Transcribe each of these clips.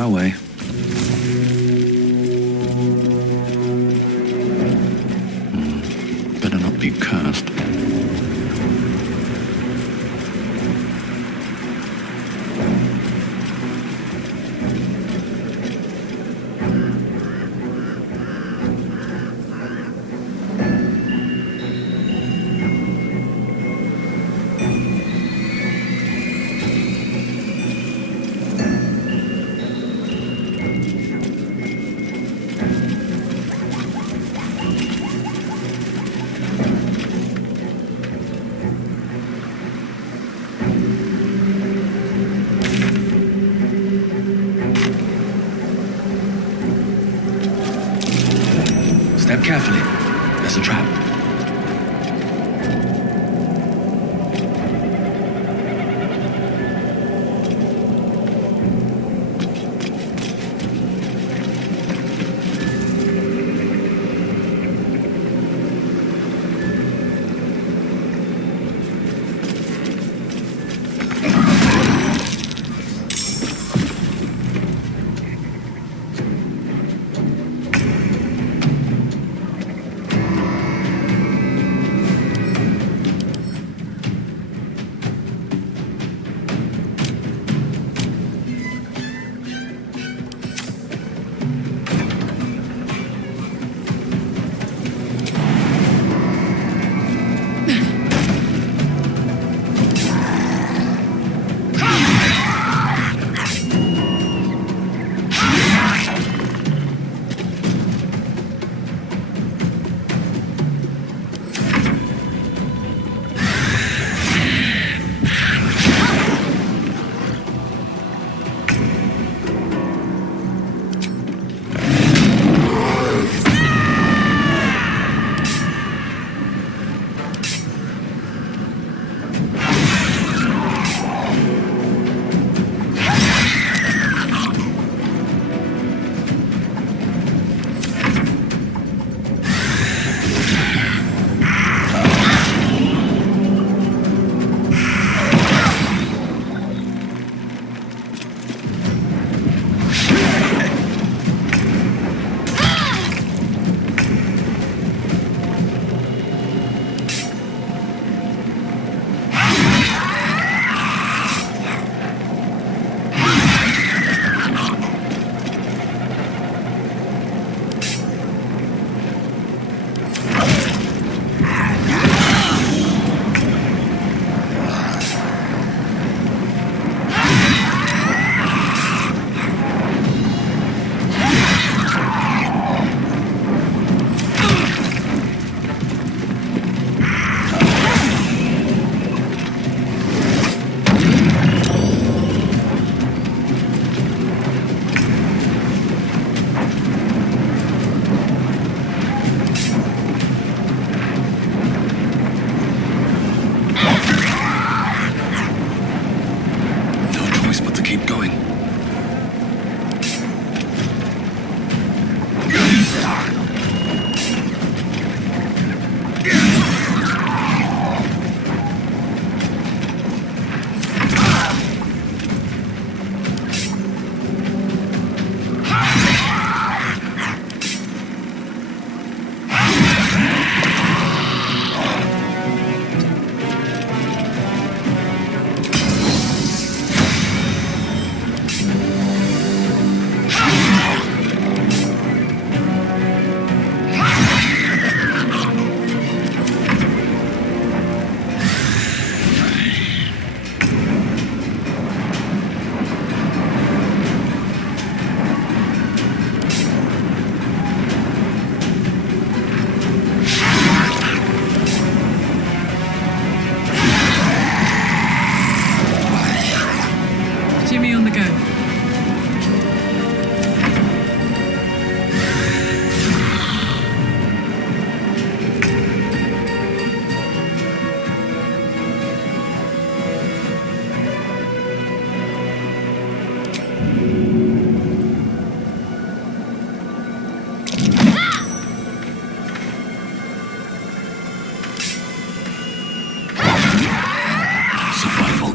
my way. Better not be cursed. Step carefully. There's a trap.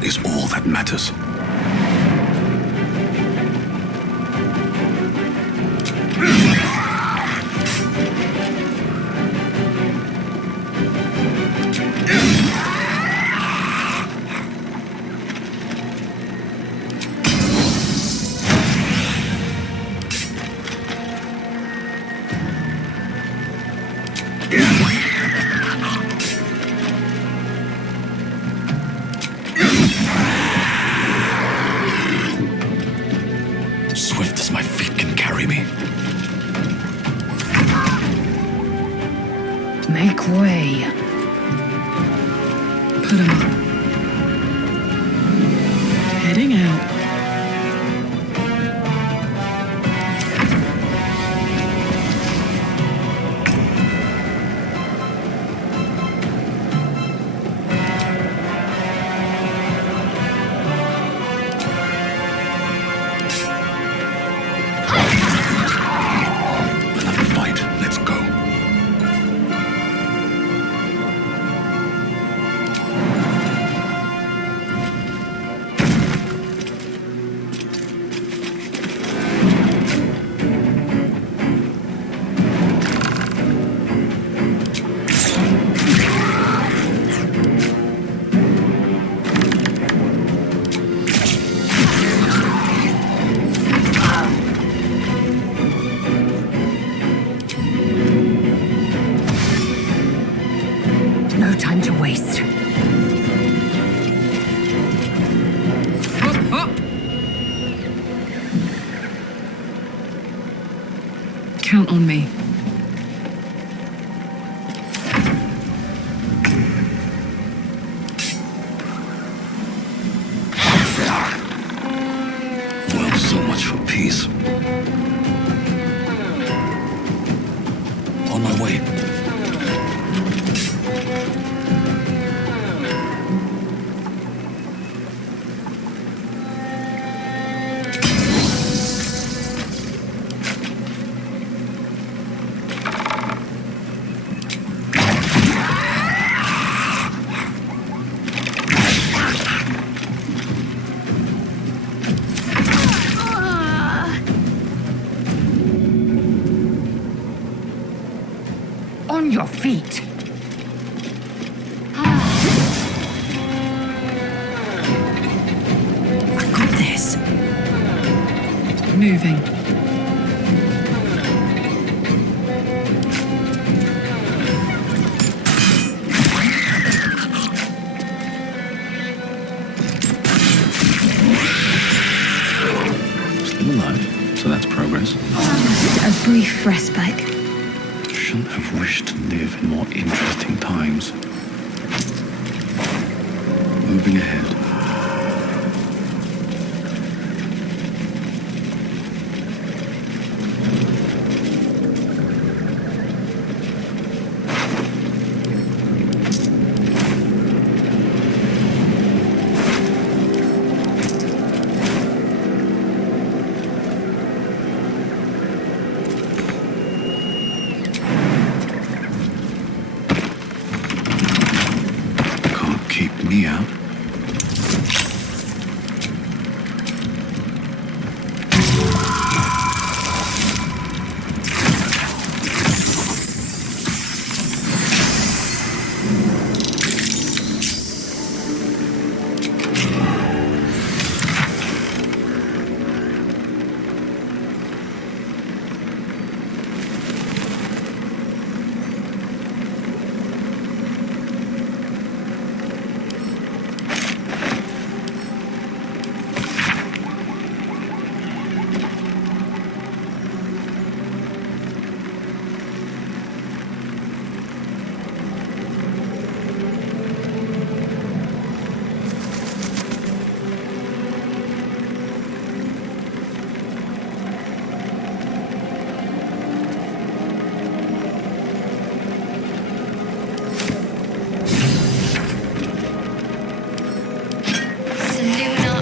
is all that matters. Swift as my feet can carry me. Make way. Put 'em up. Heading out. Another fight. Let's go. No time to waste. Count on me. Well, so much for peace. On my way. On your feet. I got this. Moving. Still alive, so that's progress. A brief respite. Shouldn't have wished to live in more interesting times. Moving ahead. Can't keep me out.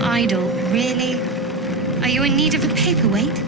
Idol, really? Are you in need of a paperweight?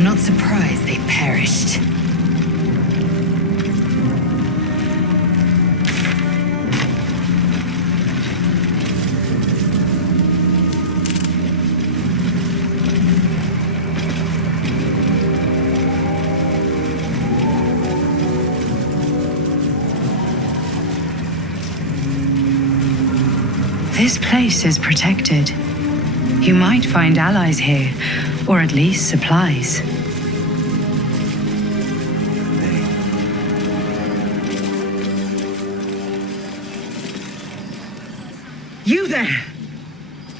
I'm not surprised they perished. This place is protected. You might find allies here, or at least supplies. You there!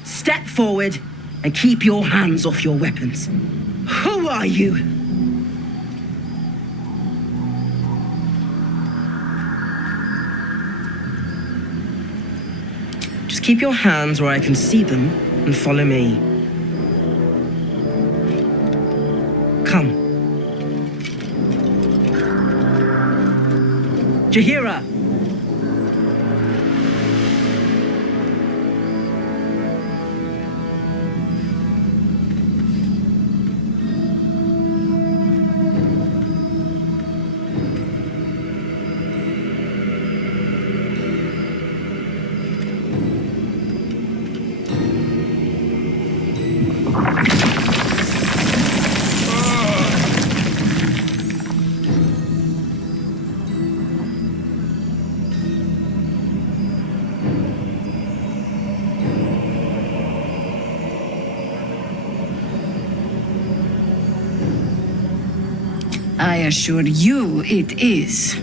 Step forward and keep your hands off your weapons. Who are you? Just keep your hands where I can see them and follow me. Come. Jahira! I assure you it is.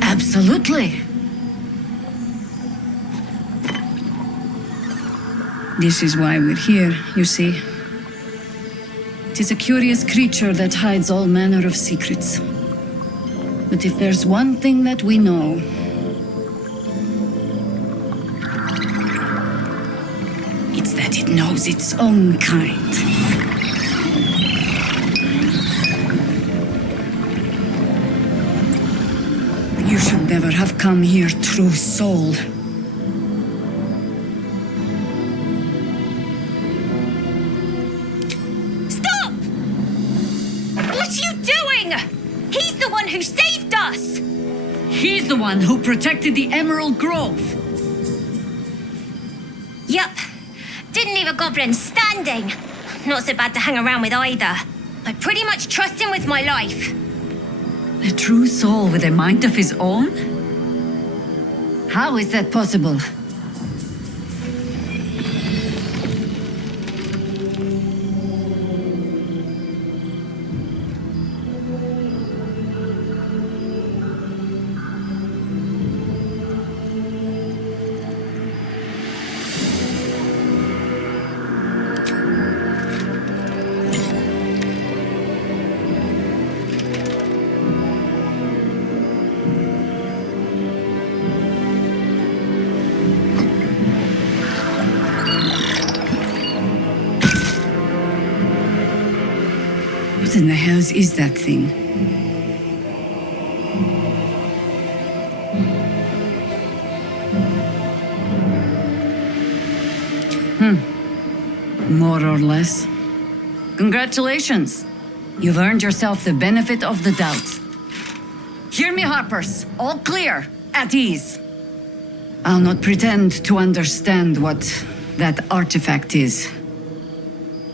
Absolutely. This is why we're here, you see. It is a curious creature that hides all manner of secrets. But if there's one thing that we know, it's that it knows its own kind. You should never have come here, true soul. Stop! What are you doing? He's the one who saved us! He's the one who protected the Emerald Grove. Yup. Didn't leave a goblin standing. Not so bad to hang around with either. I pretty much trust him with my life. A true soul with a mind of his own? How is that possible? What in the hells is that thing? More or less. Congratulations. You've earned yourself the benefit of the doubt. Hear me, Harpers. All clear. At ease. I'll not pretend to understand what that artifact is.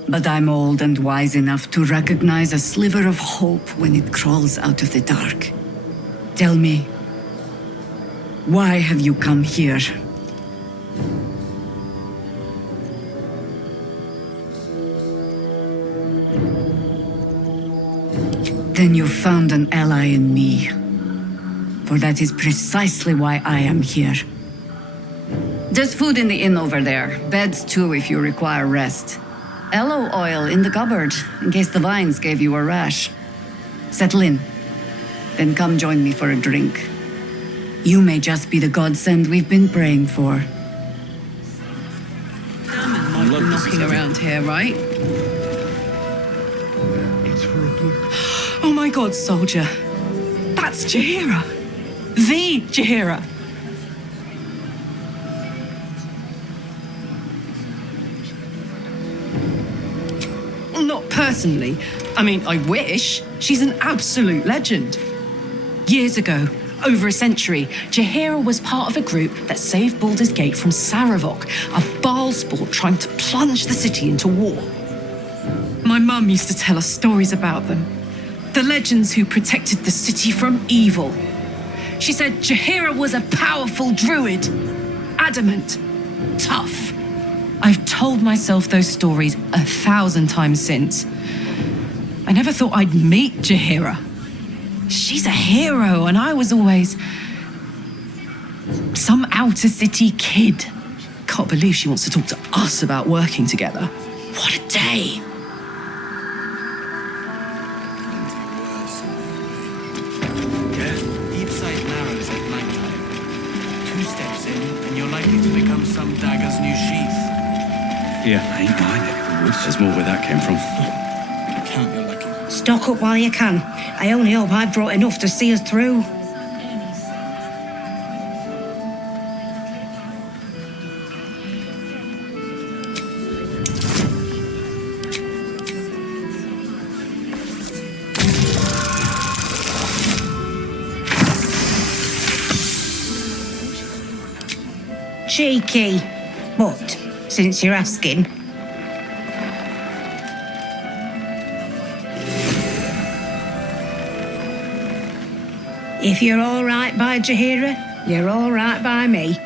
But I'm old and wise enough to recognize a sliver of hope when it crawls out of the dark. Tell me, why have you come here? Then you found an ally in me. For that is precisely why I am here. There's food in the inn over there. Beds too if you require rest. Aloe oil in the cupboard, in case the vines gave you a rash. Settle in. Then come join me for a drink. You may just be the godsend we've been praying for. I'm not knocking around here, right? It's for a good. Oh my god, soldier. That's Jahira. The Jaheira. Not personally. I mean, I wish. She's an absolute legend. Years ago, over a century, Jaheira was part of a group that saved Baldur's Gate from Saravok, a Baal sport trying to plunge the city into war. My mum used to tell us stories about them. The legends who protected the city from evil. She said Jaheira was a powerful druid. Adamant. Tough. I've told myself those stories 1,000 times since. I never thought I'd meet Jaheira. She's a hero, and I was always some outer city kid. Can't believe she wants to talk to us about working together. What a day! Each side narrows at nighttime. 2 steps in, and you're likely to become some dagger's new sheath. Yeah, ain't my neck of the woods. There's more where that came from. Count your lucky. Stock up while you can. I only hope I brought enough to see us through. Cheeky. But, since you're asking... If you're all right by Jaheira, you're all right by me.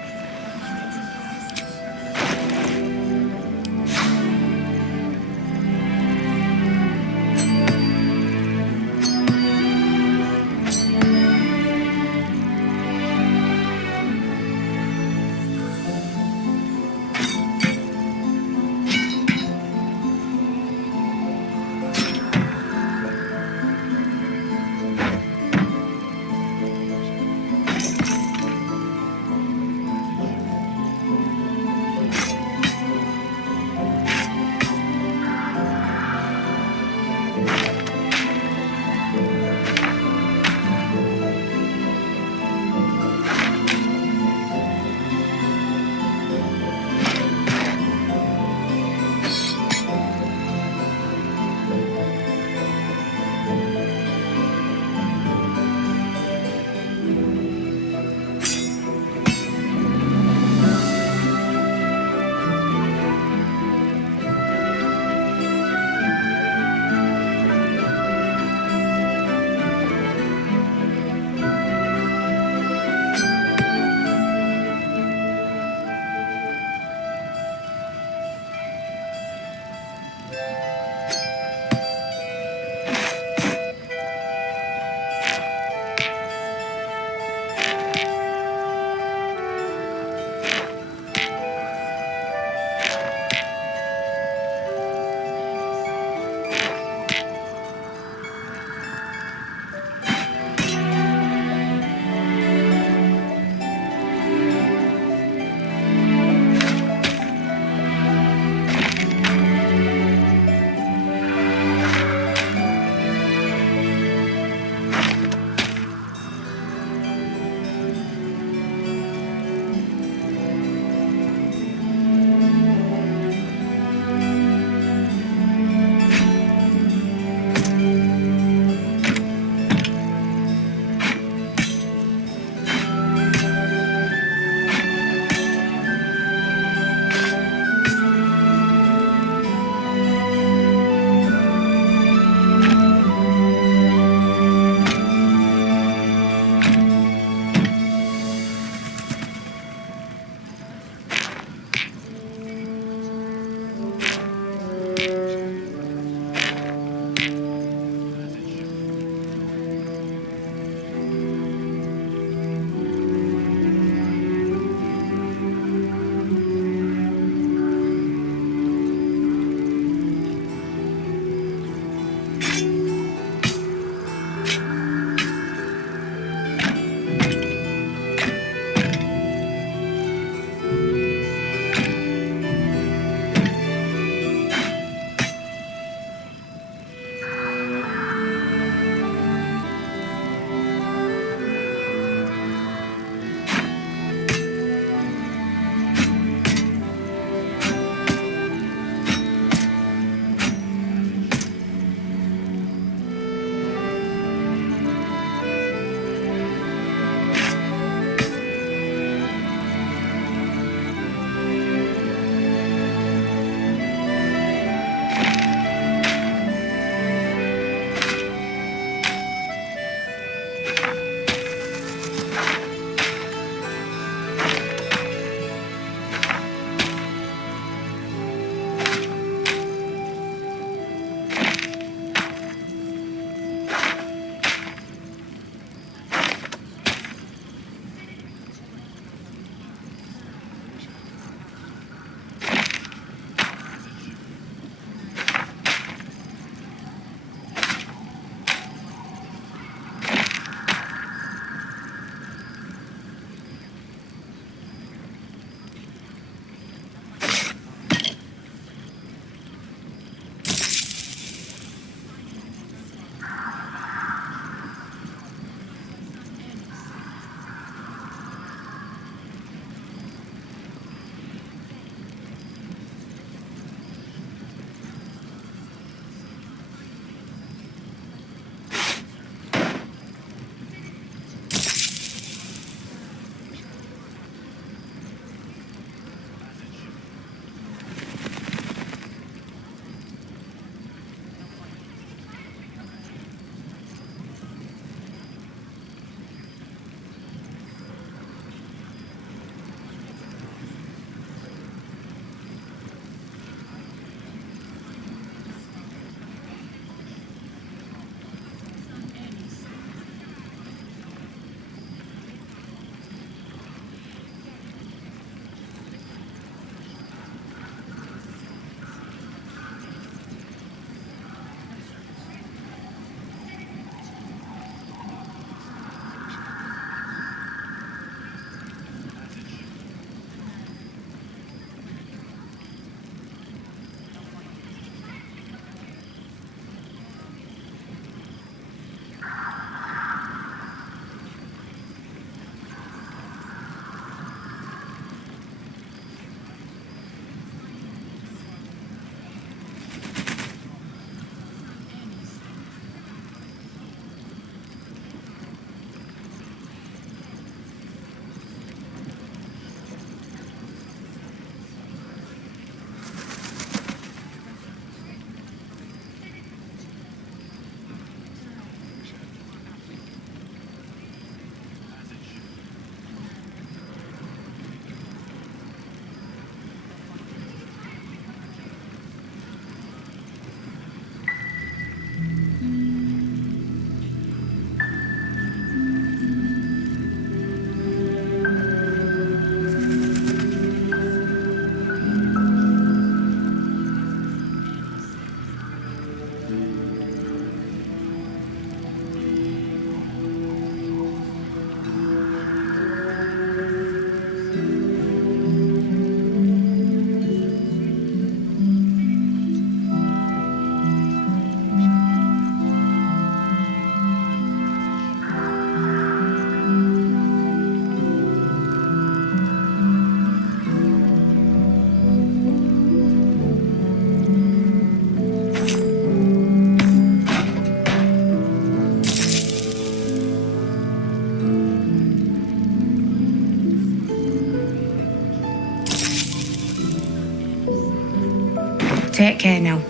Take care now.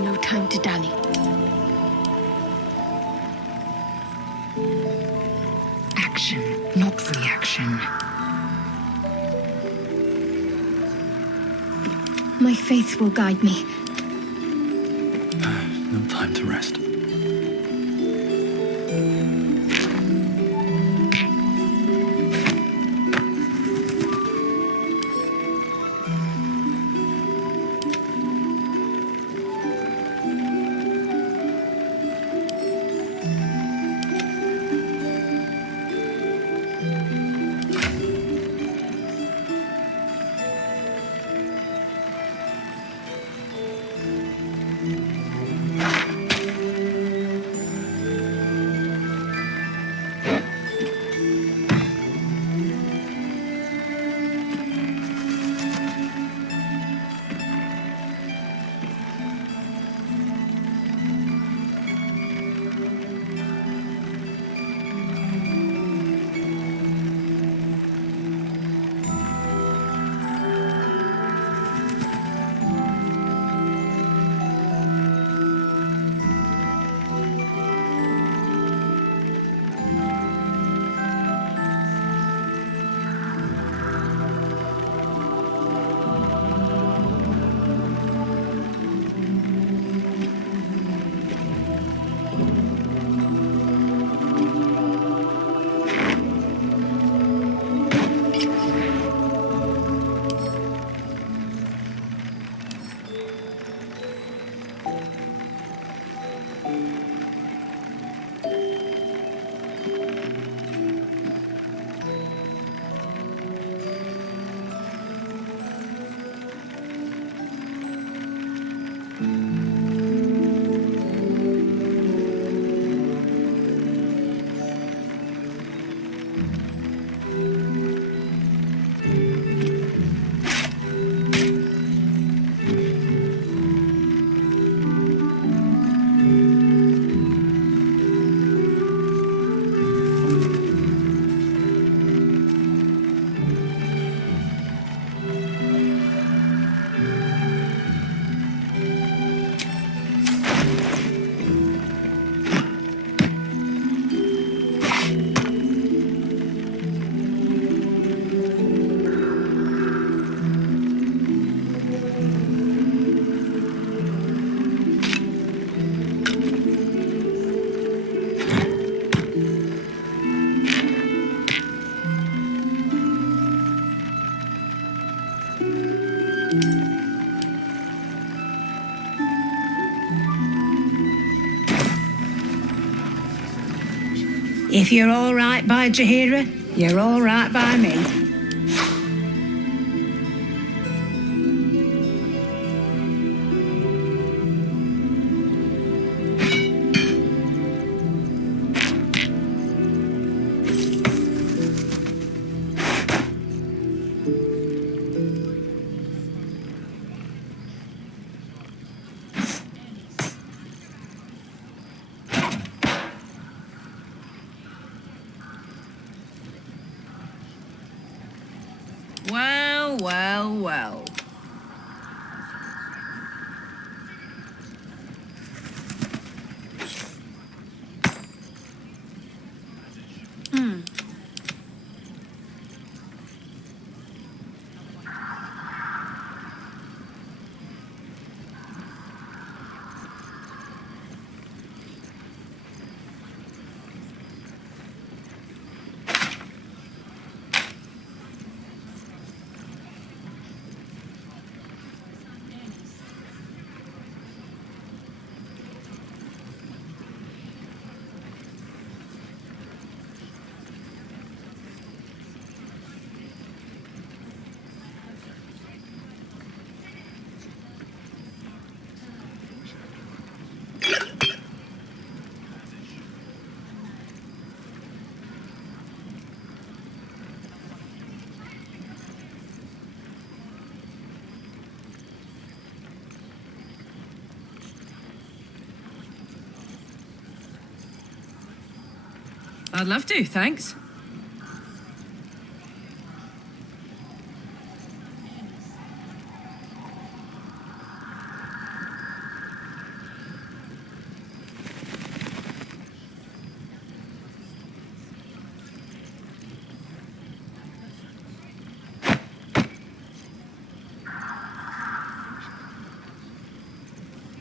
No time to dally. Action, not reaction. My faith will guide me. No time to rest. If you're all right by Jaheira, you're all right by me. Well, well, well. I'd love to, thanks.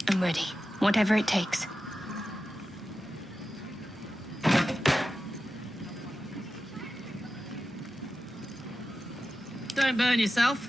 I'm ready. Whatever it takes. Don't burn yourself.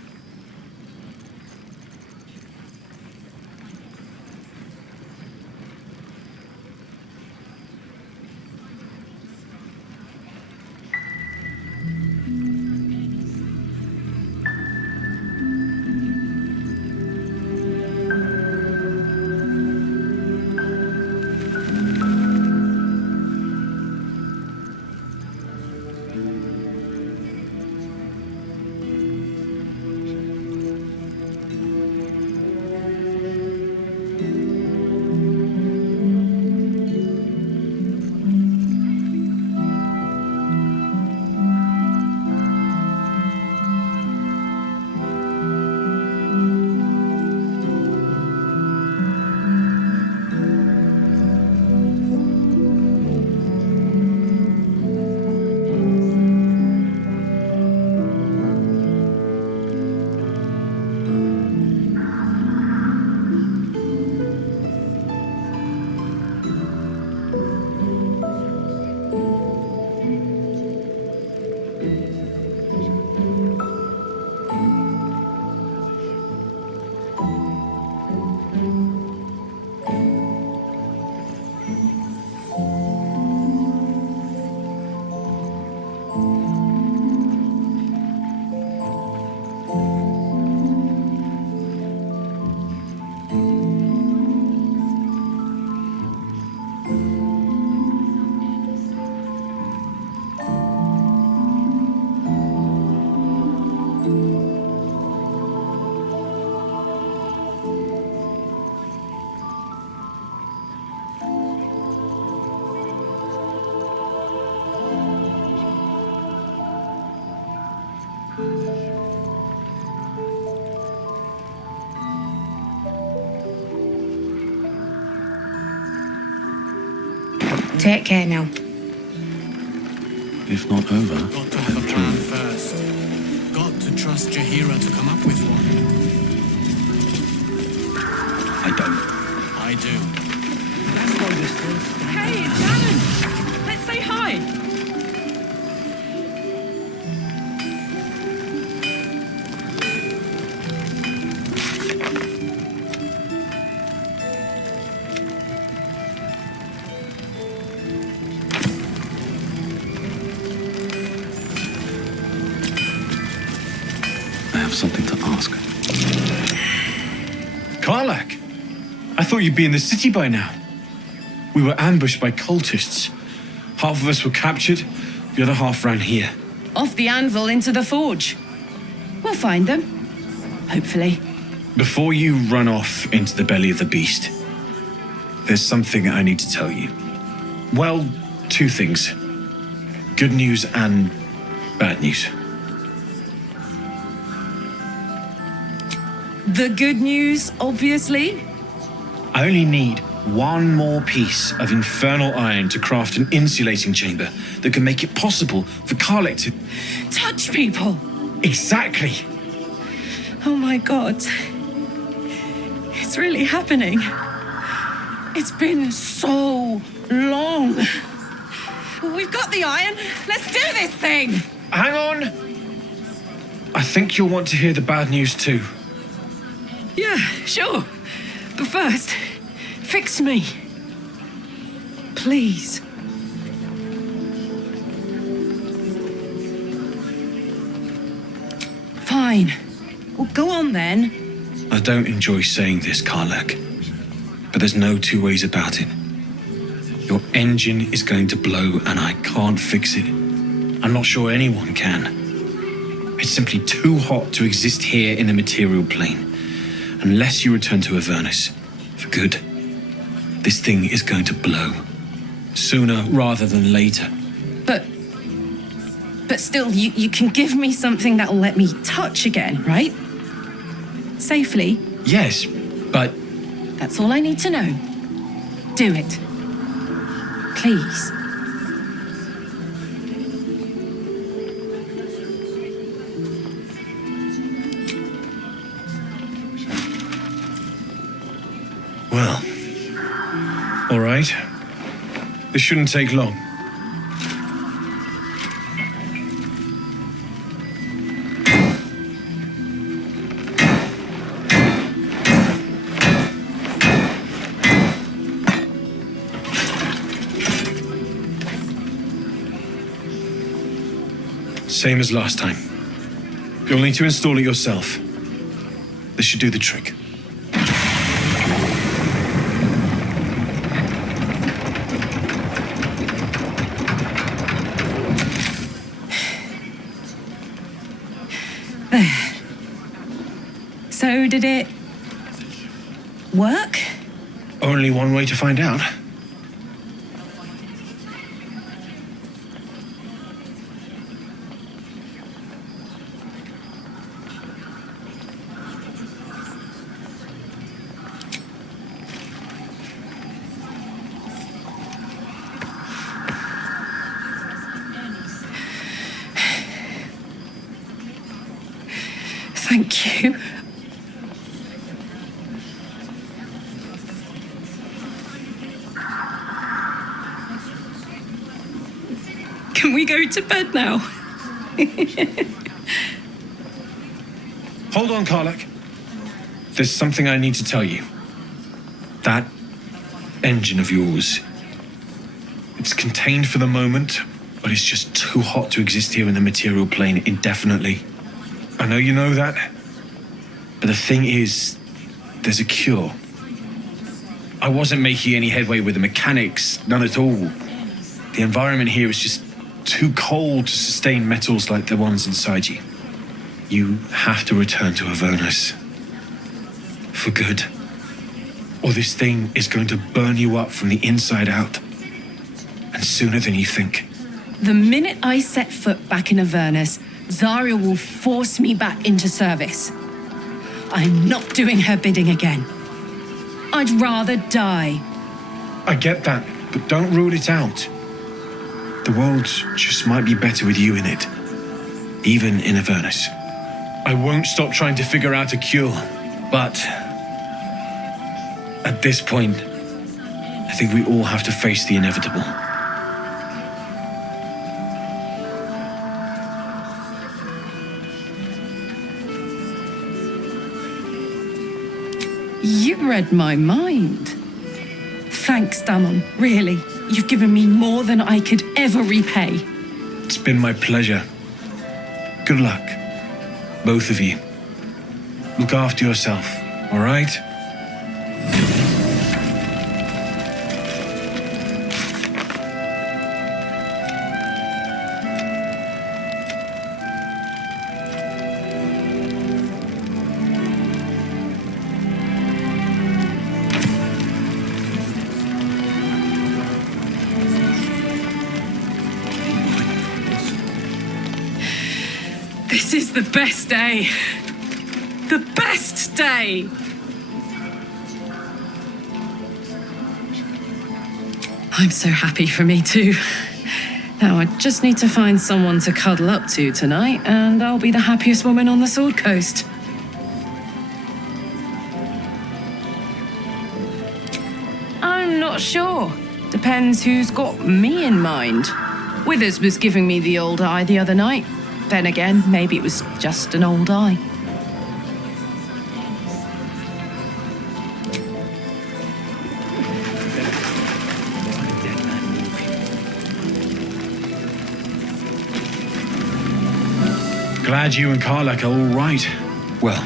Take care now. If not over, Got to have a plan first. Got to trust Jaheira to come up with one. I don't. I do. Hey, it's Alan! Let's say hi! I have something to ask. Karlak! I thought you'd be in the city by now. We were ambushed by cultists. Half of us were captured, the other half ran here. Off the anvil into the forge. We'll find them. Hopefully. Before you run off into the belly of the beast, there's something I need to tell you. Well, two things. Good news and bad news. The good news, obviously. I only need one more piece of infernal iron to craft an insulating chamber that can make it possible for Karlak to... Touch people. Exactly! Oh my god. It's really happening. It's been so long. We've got the iron. Let's do this thing. Hang on! I think you'll want to hear the bad news too. Yeah, sure. But first, fix me. Please. Fine. Well, go on then. I don't enjoy saying this, Karlak, but there's no two ways about it. Your engine is going to blow and I can't fix it. I'm not sure anyone can. It's simply too hot to exist here in the material plane. Unless you return to Avernus, for good, this thing is going to blow. Sooner rather than later. But still, you can give me something that'll let me touch again, right? Safely. Yes, but That's all I need to know. Do it. Please. well, all right. This shouldn't take long. Same as last time. You'll need to install it yourself. This should do the trick. There. So did it work? Only one way to find out. Thank you. Can we go to bed now? Hold on, Karlak. There's something I need to tell you. That engine of yours, it's contained for the moment, but it's just too hot to exist here in the material plane indefinitely. I know you know that, but the thing is, there's a cure. I wasn't making any headway with the mechanics, none at all. The environment here is just too cold to sustain metals like the ones inside you. You have to return to Avernus. For good. Or this thing is going to burn you up from the inside out. And sooner than you think. The minute I set foot back in Avernus, Zarya will force me back into service. I'm not doing her bidding again. I'd rather die. I get that, but don't rule it out. The world just might be better with you in it. Even in Avernus. I won't stop trying to figure out a cure, but at this point, I think we all have to face the inevitable. You read my mind. Thanks, Damon, really. You've given me more than I could ever repay. It's been my pleasure. Good luck, both of you. Look after yourself, all right? This is the best day. The best day. I'm so happy for me too. Now I just need to find someone to cuddle up to tonight, and I'll be the happiest woman on the Sword Coast. I'm not sure. Depends who's got me in mind. Withers was giving me the old eye the other night. Then again, maybe it was just an old eye. Glad you and Karlak are all right. Well,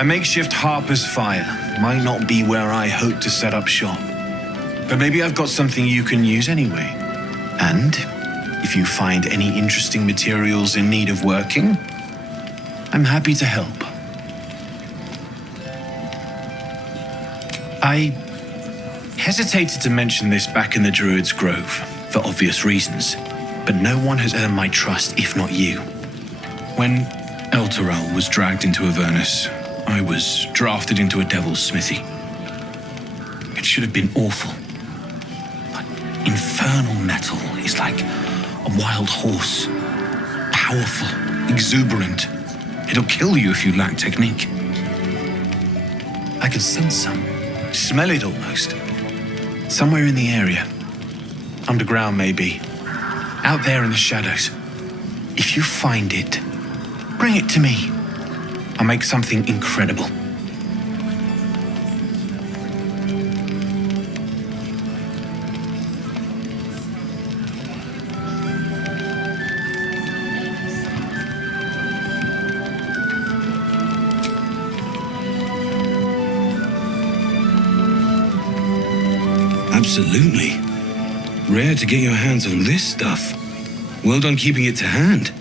a makeshift Harper's Fire might not be where I hope to set up shop. But maybe I've got something you can use anyway. And if you find any interesting materials in need of working, I'm happy to help. I hesitated to mention this back in the Druid's Grove, for obvious reasons. but no one has earned my trust if not you. When Elturel was dragged into Avernus, I was drafted into a devil's smithy. It should have been awful. But infernal metal is like a wild horse. Powerful, exuberant. It'll kill you if you lack technique. I can sense some. Smell it almost. Somewhere in the area. Underground, maybe. Out there in the shadows. If you find it, bring it to me. I'll make something incredible. Absolutely. Rare to get your hands on this stuff. Well done keeping it to hand.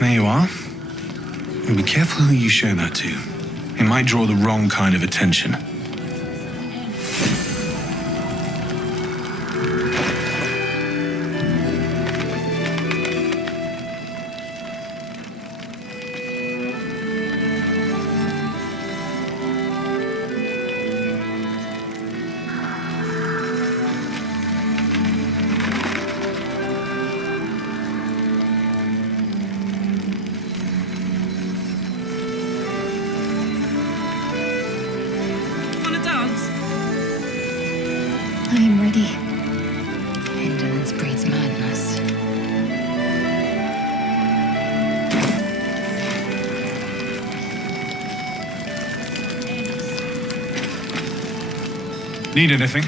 There you are. And be careful who you show that to. It might draw the wrong kind of attention. I'm ready. Indolence breeds madness. Need anything?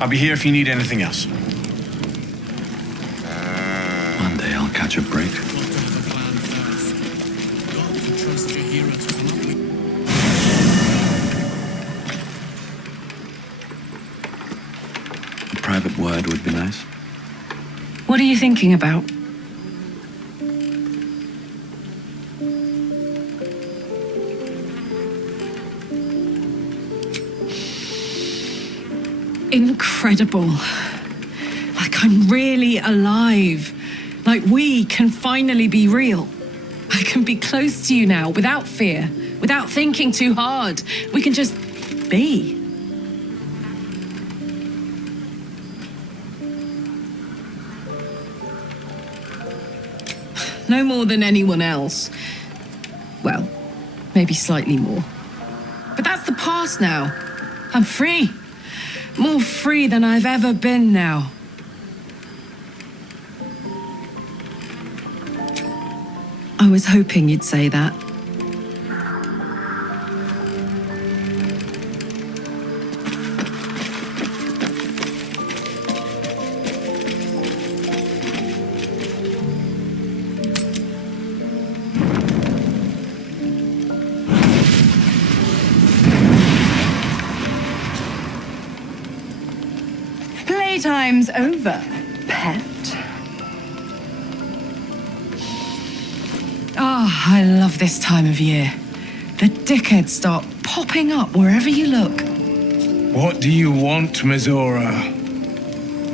I'll be here if you need anything else. One day I'll catch a break. Got to have a plan first. Got to trust Jaheira to come up with. A private word would be nice. What are you thinking about? Incredible. Like I'm really alive. Like we can finally be real. I can be close to you now without fear, without thinking too hard. We can just be. No more than anyone else. Well, maybe slightly more. But that's the past now. I'm free. More free than I've ever been now. I was hoping you'd say that. Playtime's over, pet. Ah, I love this time of year. The dickheads start popping up wherever you look. What do you want, Mizora?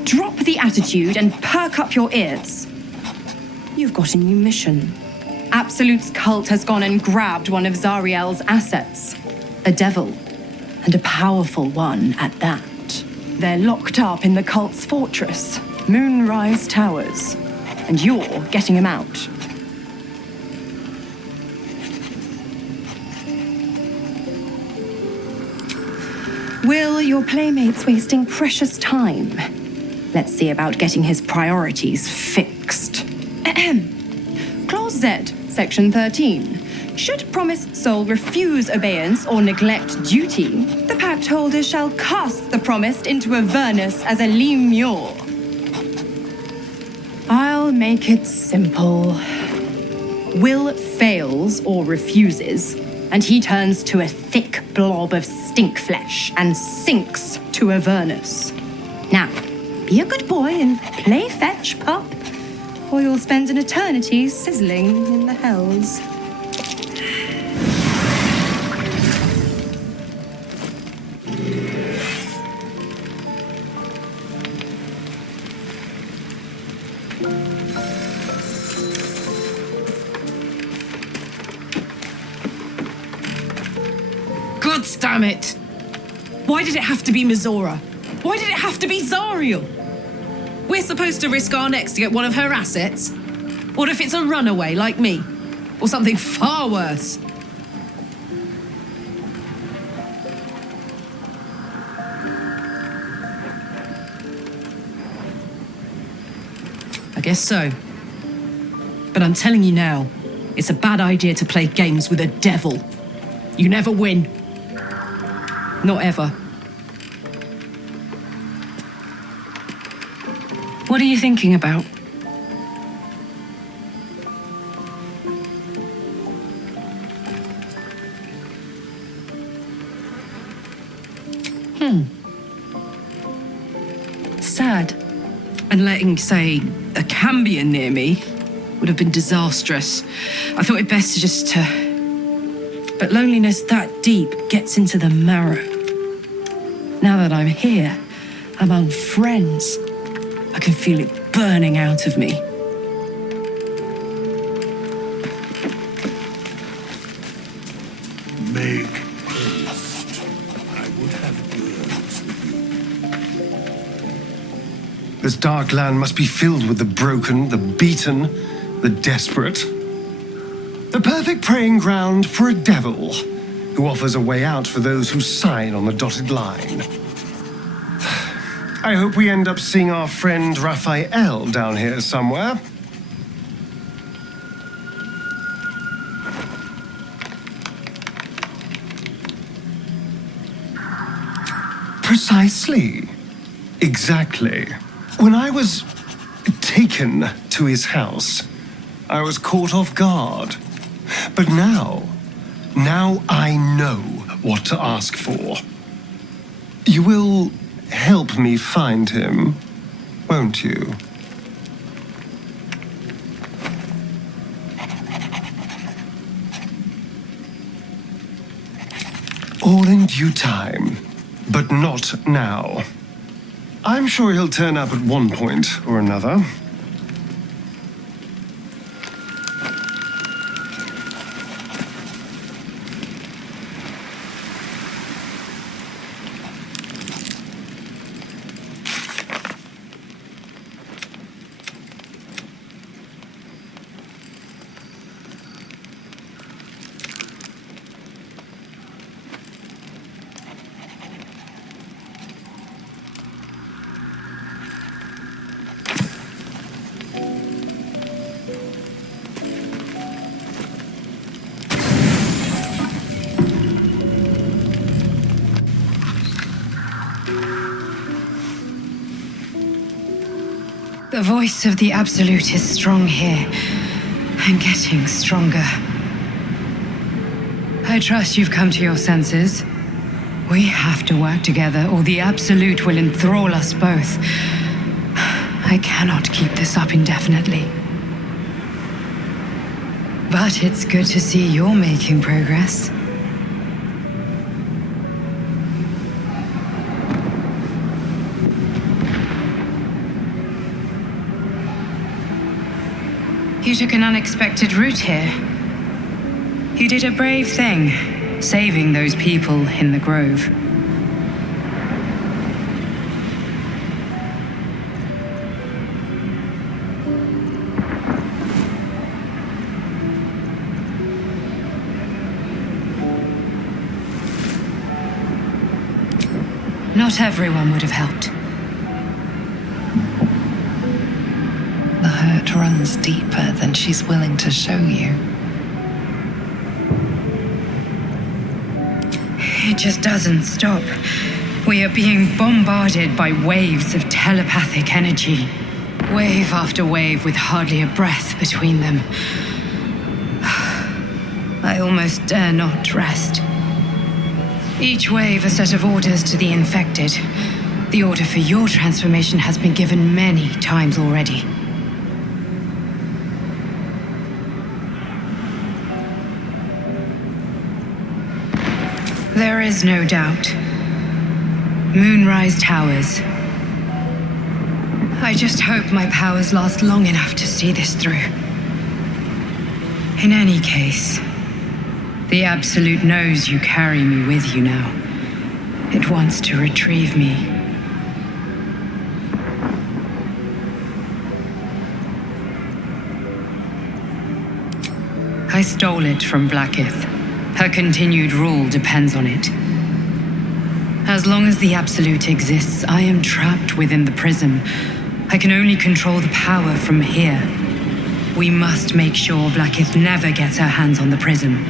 Drop the attitude and perk up your ears. You've got a new mission. Absolute's cult has gone and grabbed one of Zariel's assets. A devil, and a powerful one at that. They're locked up in the cult's fortress, Moonrise Towers, and you're getting him out. Will your playmates wasting precious time? Let's see about getting his priorities fixed. Clause Z, Section 13. Should promised soul refuse obeyance or neglect duty, the pact holder shall cast the promised into Avernus as a lemure. I'll make it simple. Will fails or refuses, and he turns to a thick blob of stink flesh and sinks to Avernus. Now, be a good boy and play fetch, pup, or you'll spend an eternity sizzling in the hells. God damn it! Why did it have to be Mizora? Why did it have to be Zariel? We're supposed to risk our necks to get one of her assets? What if it's a runaway like me? Or something far worse? I guess so. But I'm telling you now, it's a bad idea to play games with a devil. You never win. Not ever. What are you thinking about? Sad. And letting, say, a Cambion near me would have been disastrous. I thought it best to just... But loneliness that deep gets into the marrow. Now that I'm here, among friends, I can feel it burning out of me. Make haste. I would have words with you. This dark land must be filled with the broken, the beaten, the desperate. The perfect preying ground for a devil who offers a way out for those who sign on the dotted line. I hope we end up seeing our friend Raphael down here somewhere. Precisely. Exactly. When I was taken to his house, I was caught off guard. But now I know what to ask for. You will help me find him, won't you? All in due time, but not now. I'm sure he'll turn up at one point or another. The voice of the Absolute is strong here, and getting stronger. I trust you've come to your senses. We have to work together, or the Absolute will enthrall us both. I cannot keep this up indefinitely. But it's good to see you're making progress. You took an unexpected route here. You did a brave thing, saving those people in the grove. Not everyone would have helped. The hurt runs deeper than she's willing to show you. It just doesn't stop. We are being bombarded by waves of telepathic energy. Wave after wave with hardly a breath between them. I almost dare not rest. Each wave a set of orders to the infected. The order for your transformation has been given many times already. There is no doubt. Moonrise Towers. I just hope my powers last long enough to see this through. In any case, the Absolute knows you carry me with you now. It wants to retrieve me. I stole it from Blackith. Her continued rule depends on it. As long as the Absolute exists, I am trapped within the prism. I can only control the power from here. We must make sure Blackith never gets her hands on the prism.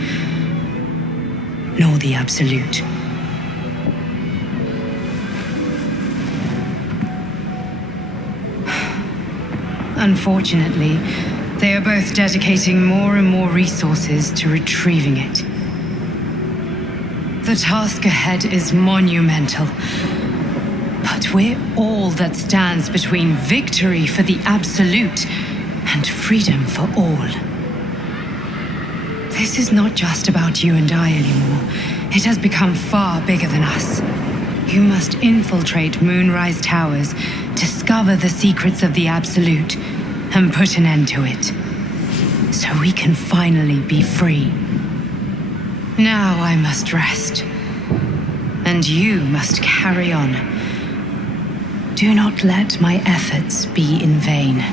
Nor the Absolute. Unfortunately, they are both dedicating more and more resources to retrieving it. The task ahead is monumental. But we're all that stands between victory for the Absolute and freedom for all. This is not just about you and I anymore. It has become far bigger than us. You must infiltrate Moonrise Towers, discover the secrets of the Absolute, and put an end to it. So we can finally be free. Now I must rest. And you must carry on. Do not let my efforts be in vain.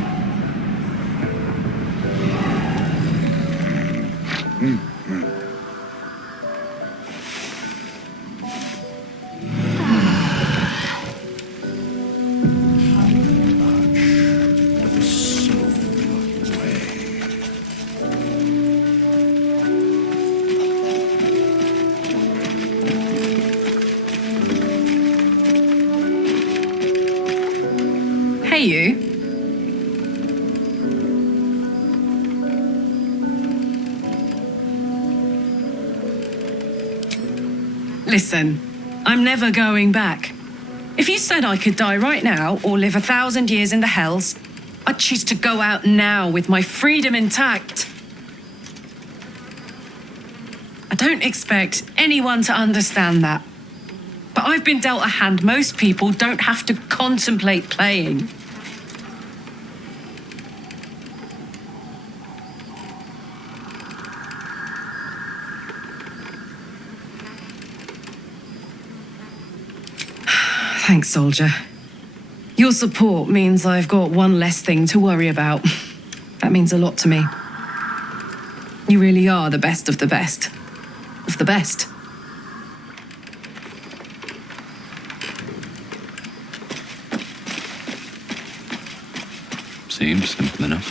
Hey, you. Listen, I'm never going back. If you said I could die right now or live 1,000 years in the hells, I'd choose to go out now with my freedom intact. I don't expect anyone to understand that. But I've been dealt a hand most people don't have to contemplate playing. Thanks, soldier. Your support means I've got one less thing to worry about. That means a lot to me. You really are the best of the best. Of the best. Seems simple enough.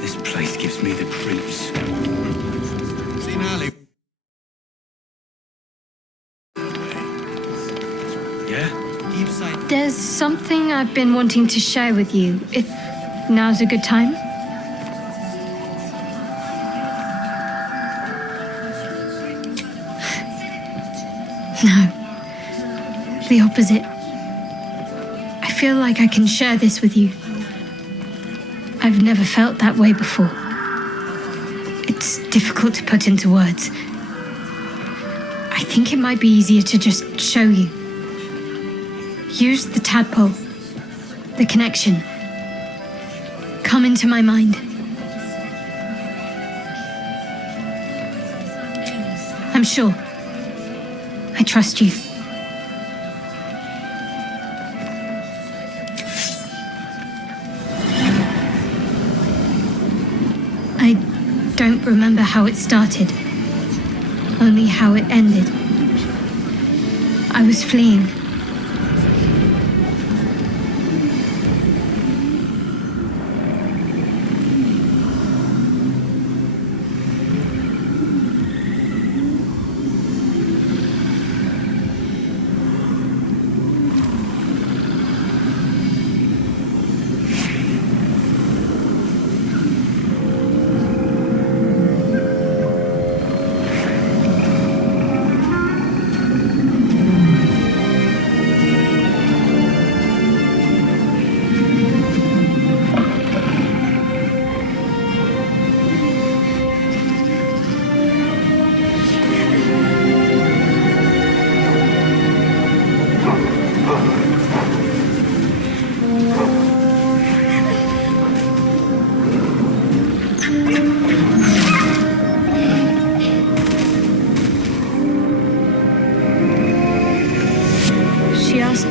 This place gives me the creeps. See Nally? Yeah? There's something I've been wanting to share with you, if now's a good time. No. The opposite. I feel like I can share this with you. I've never felt that way before. It's difficult to put into words. I think it might be easier to just show you. Use the tadpole, the connection. Come into my mind. I'm sure. I trust you. I don't remember how it started, only how it ended. I was fleeing.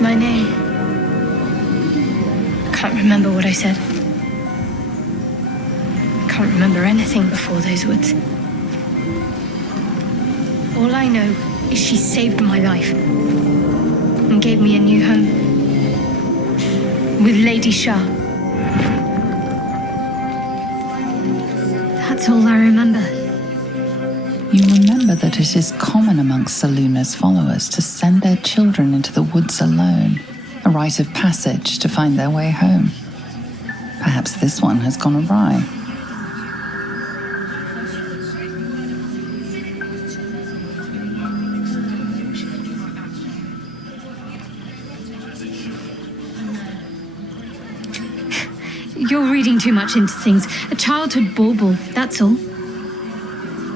My name. I can't remember what I said. Can't remember anything before those words. All I know is she saved my life and gave me a new home with Lady Shah. That's all I remember. You remember that it is common amongst Seluna's followers to send their children into the woods alone, a rite of passage to find their way home. Perhaps this one has gone awry. You're reading too much into things. A childhood bauble, that's all.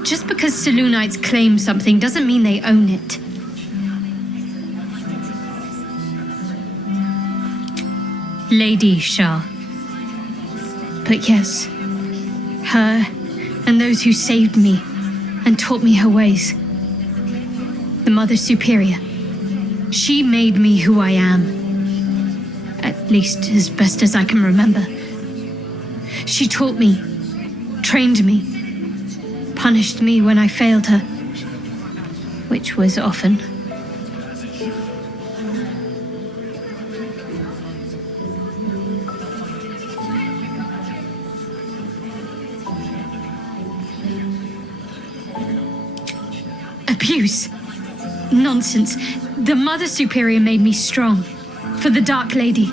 Just because Selunites claim something doesn't mean they own it. Lady Shah. But yes, her and those who saved me and taught me her ways. The Mother Superior. She made me who I am. At least as best as I can remember. She taught me, trained me, punished me when I failed her, which was often. Abuse? Nonsense. The Mother Superior made me strong. For the Dark Lady.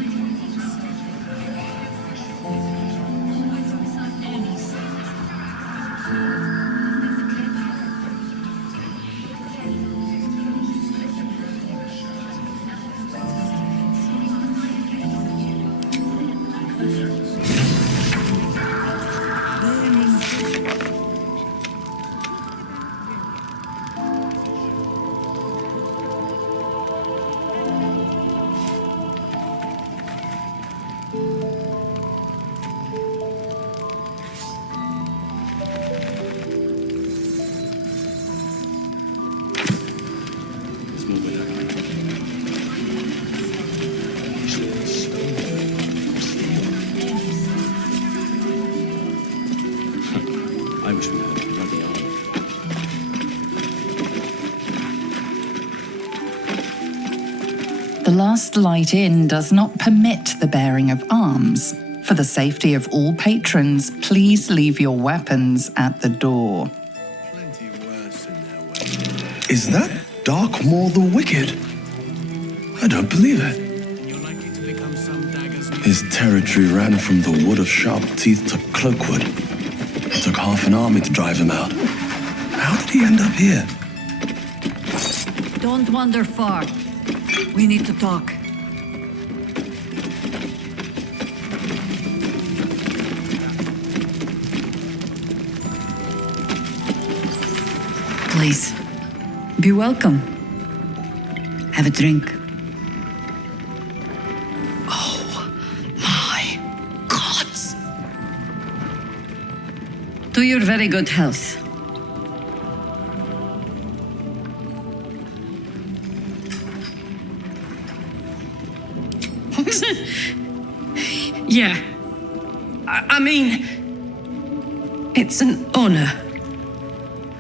I wish we had a bloody army. The last light in does not permit the bearing of arms. For the safety of all patrons, please leave your weapons at the door. Is that Darkmoor the Wicked? I don't believe it. His territory ran from the Wood of Sharp Teeth to Cloakwood. It took half an army to drive him out. How did he end up here? Don't wander far. We need to talk. Please, be welcome. Have a drink. Oh, my gods. To your very good health. Yeah. I mean, it's an honor,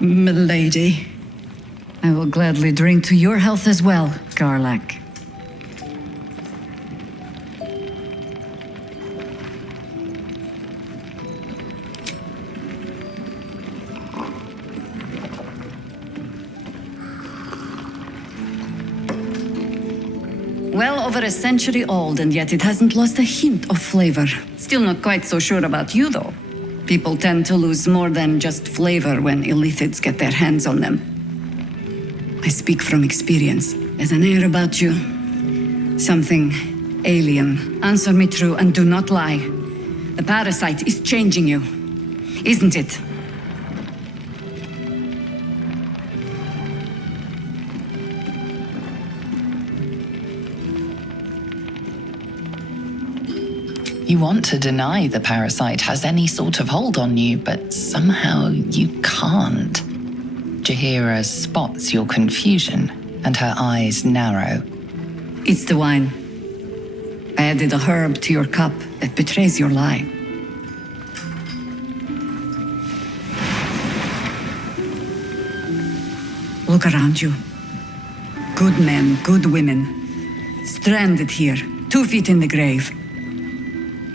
milady. I will gladly drink to your health as well, Garlac. Well over a century old, and yet it hasn't lost a hint of flavor. Still not quite so sure about you, though. People tend to lose more than just flavor when illithids get their hands on them. I speak from experience. There's an air about you. Something alien. Answer me true and do not lie. The parasite is changing you, isn't it? You want to deny the parasite has any sort of hold on you, but somehow you can't. Jaheira spots your confusion, and her eyes narrow. It's the wine. I added a herb to your cup that betrays your lie. Look around you. Good men, good women. Stranded here, 2 feet in the grave.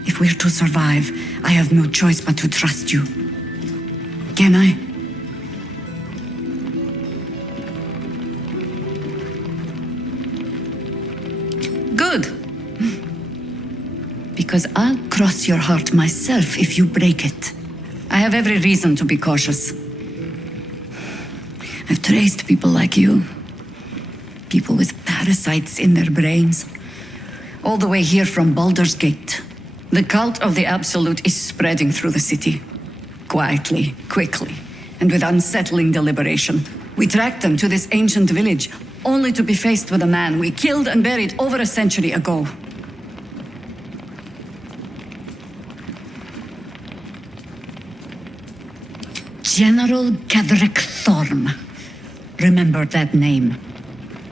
If we're to survive, I have no choice but to trust you. Can I? Good. Because I'll cross your heart myself if you break it. I have every reason to be cautious. I've traced people like you. People with parasites in their brains. All the way here from Baldur's Gate. The cult of the Absolute is spreading through the city. Quietly, quickly, and with unsettling deliberation. We tracked them to this ancient village, only to be faced with a man we killed and buried over a century ago. General Ketheric Thorm. Remember that name.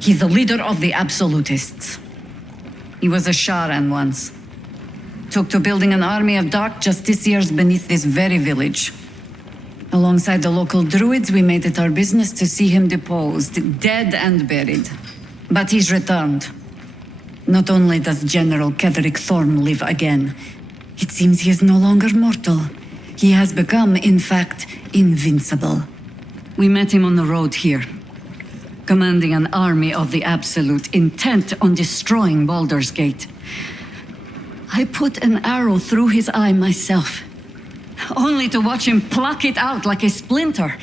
He's the leader of the Absolutists. He was a Sharan once. Took to building an army of dark justiciars beneath this very village. Alongside the local druids, we made it our business to see him deposed, dead and buried. But he's returned. Not only does General Ketheric Thorm live again, it seems he is no longer mortal. He has become, in fact, invincible. We met him on the road here. commanding an army of the Absolute, intent on destroying Baldur's Gate. I put an arrow through his eye myself, only to watch him pluck it out like a splinter.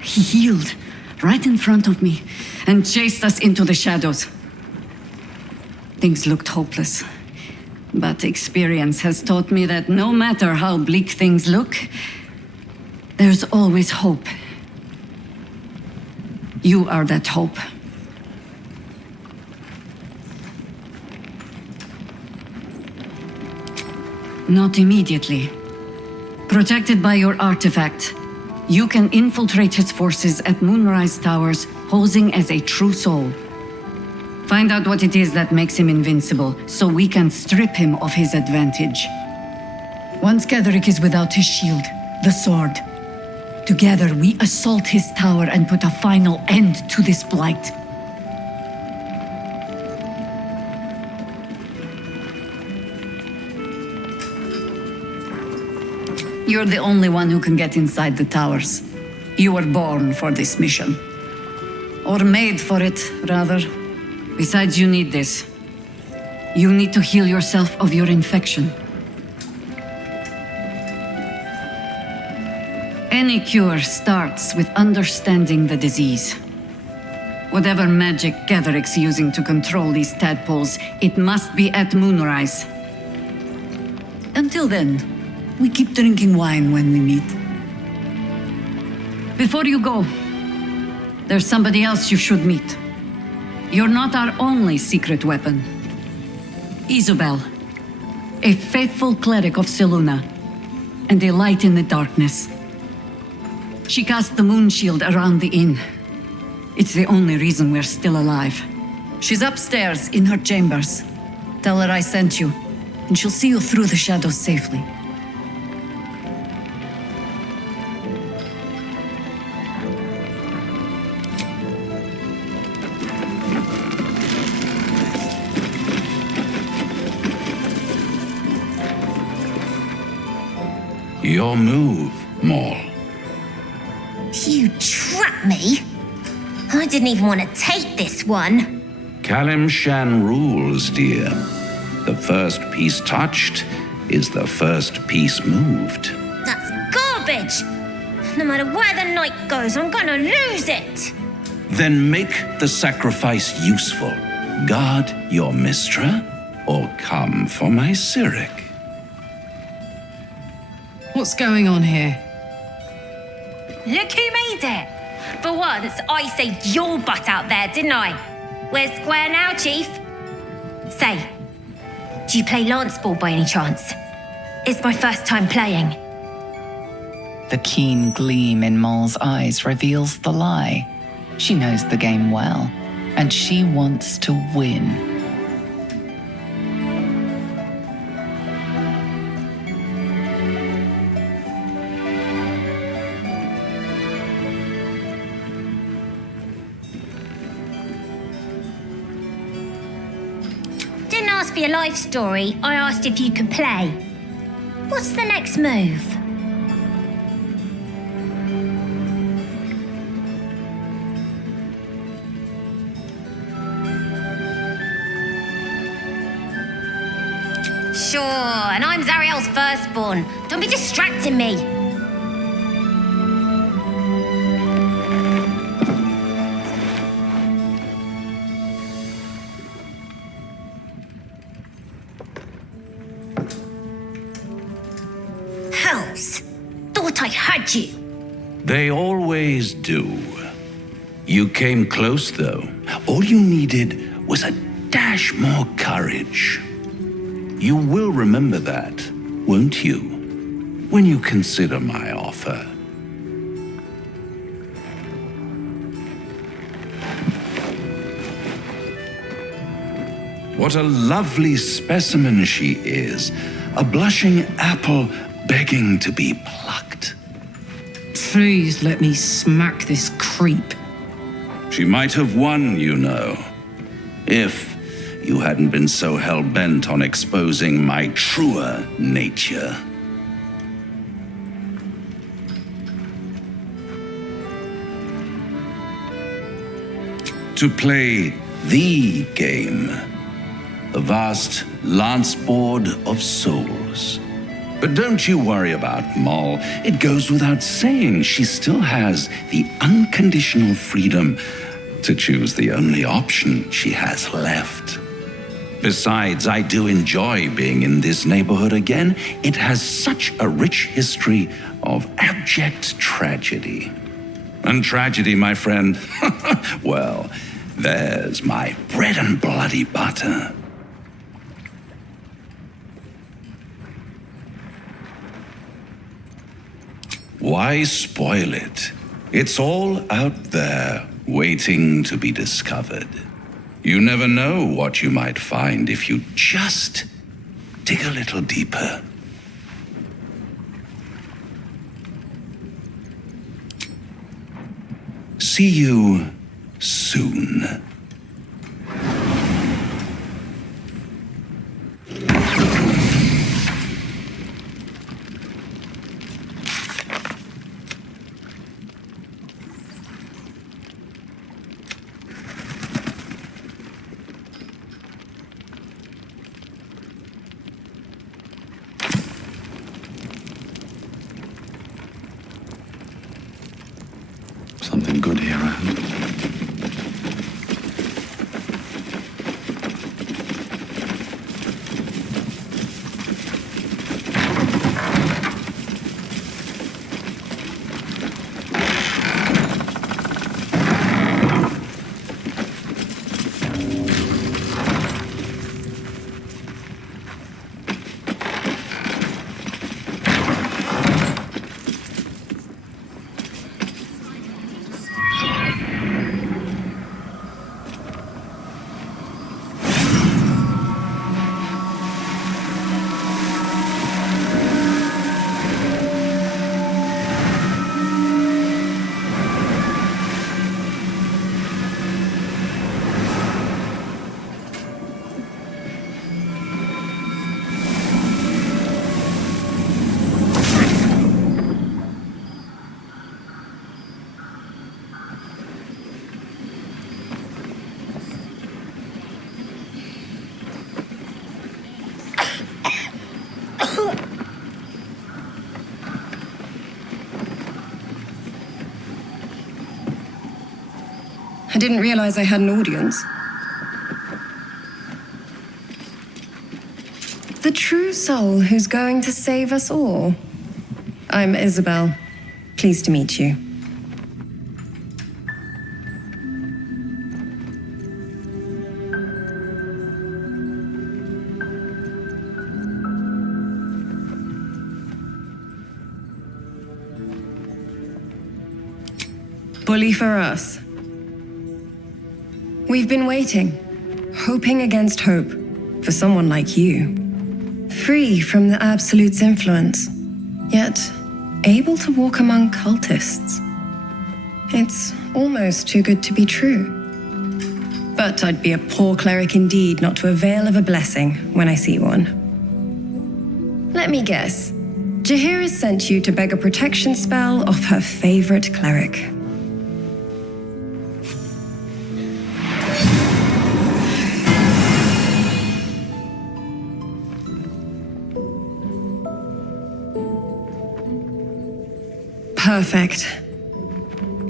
He healed right in front of me and chased us into the shadows. Things looked hopeless, but experience has taught me that no matter how bleak things look, there's always hope. You are that hope. Not immediately. Protected by your artifact, you can infiltrate his forces at Moonrise Towers, posing as a true soul. Find out what it is that makes him invincible, so we can strip him of his advantage. Once Ketherick is without his shield, the sword, together we assault his tower and put a final end to this blight. You're the only one who can get inside the towers. You were born for this mission. Or made for it, rather. Besides, you need this. You need to heal yourself of your infection. Any cure starts with understanding the disease. Whatever magic Ketherick's using to control these tadpoles, it must be at Moonrise. Until then, we keep drinking wine when we meet. Before you go, there's somebody else you should meet. You're not our only secret weapon. Isobel, a faithful cleric of Selûne, and a light in the darkness. She cast the moon shield around the inn. It's the only reason we're still alive. She's upstairs in her chambers. Tell her I sent you, and she'll see you through the shadows safely. Your move, Maul. You trapped me? I didn't even want to take this one. Kalimshan rules, dear. The first piece touched is the first piece moved. That's garbage! No matter where the night goes, I'm gonna lose it! Then make the sacrifice useful. Guard your Mistra, or come for my Cyric. What's going on here? Look who made it! For once, I saved your butt out there, didn't I? We're square now, Chief. Say, do you play lance ball by any chance? It's my first time playing. The keen gleam in Moll's eyes reveals the lie. She knows the game well, and she wants to win. Didn't ask for your life story, I asked if you could play. What's the next move? Sure, and I'm Zariel's firstborn. Don't be distracting me. Hells, thought I had you. They always do. You came close, though. All you needed was a dash more courage. You will remember that, won't you, when you consider my offer? What a lovely specimen she is. A blushing apple begging to be plucked. Please let me smack this creep. She might have won, you know, if you hadn't been so hell-bent on exposing my truer nature. to play the game, the vast lance board of souls. But don't you worry about Moll. It goes without saying she still has the unconditional freedom to choose the only option she has left. Besides, I do enjoy being in this neighborhood again. It has such a rich history of abject tragedy. And tragedy, my friend, well, there's my bread and bloody butter. Why spoil it? It's all out there, waiting to be discovered. You never know what you might find if you just dig a little deeper. See you soon. Something good here, I hope. I didn't realize I had an audience. The true soul who's going to save us all. I'm Isabel. Pleased to meet you. Bully for us. We've been waiting, hoping against hope, for someone like you. Free from the Absolute's influence, yet able to walk among cultists. It's almost too good to be true. But I'd be a poor cleric indeed not to avail of a blessing when I see one. Let me guess. Jaheira sent you to beg a protection spell off her favorite cleric. Perfect.